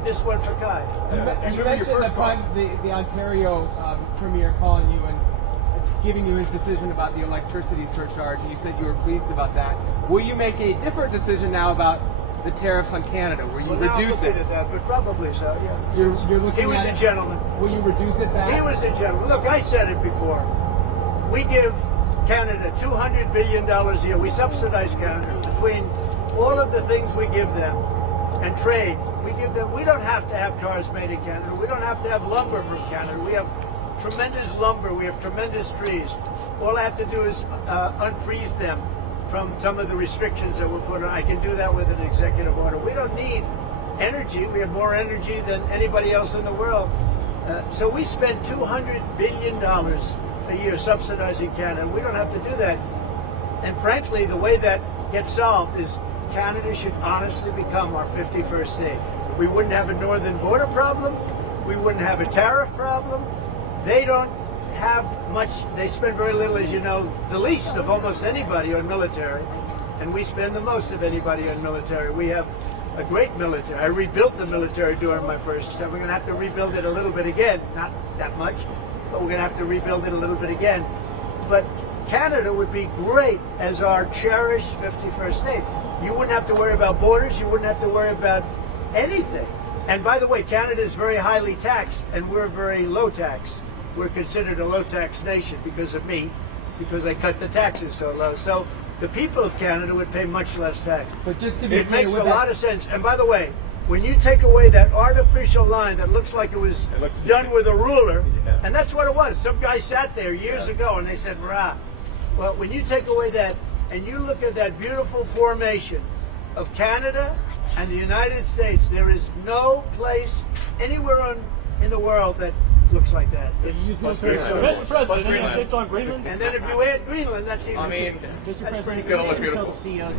This one for Kai. You mentioned the Ontario Premier calling you and giving you his decision about the electricity surcharge, and you said you were pleased about that. Will you make a different decision now about the tariffs on Canada? Will you reduce it? At that, but probably so. Yeah. You're looking he was at a it. gentleman. Will you reduce it back? He was a gentleman. Look, I said it before. We give Canada $200 billion a year. We subsidize Canada between all of the things we give them and trade. We give them. We don't have to have cars made in Canada. We don't have to have lumber from Canada. We have tremendous lumber. We have tremendous trees. All I have to do is unfreeze them from some of the restrictions that were put on. I can do that with an executive order. We don't need energy. We have more energy than anybody else in the world. So we spend $200 billion a year subsidizing Canada. We don't have to do that. And frankly, the way that gets solved is Canada should honestly become our 51st state. We wouldn't have a northern border problem. We wouldn't have a tariff problem. They don't have much. They spend very little, as you know, the least of almost anybody on military, and we spend the most of anybody on military. We have a great military. I rebuilt the military during my first term. We're going to have to rebuild it a little bit again. Not that much, but we're going to have to rebuild it a little bit again. But Canada would be great as our cherished 51st state. You wouldn't have to worry about borders. You wouldn't have to worry about anything. And by the way, Canada is very highly taxed, and we're very low tax. We're considered a low tax nation because of me, because I cut the taxes so low. So the people of Canada would pay much less tax. But just to be it clear, makes a lot of sense. And by the way, when you take away that artificial line that looks like it was done with a ruler, and that's what it was. Some guy sat there years ago and they said, rah. Well, when you take away that and you look at that beautiful formation of Canada and the United States, there is no place anywhere in the world that looks like that. It's Mr. President, it's on Greenland. And then if you add Greenland, that's even. I mean, that's pretty it's gonna good. look beautiful. Until the CEOs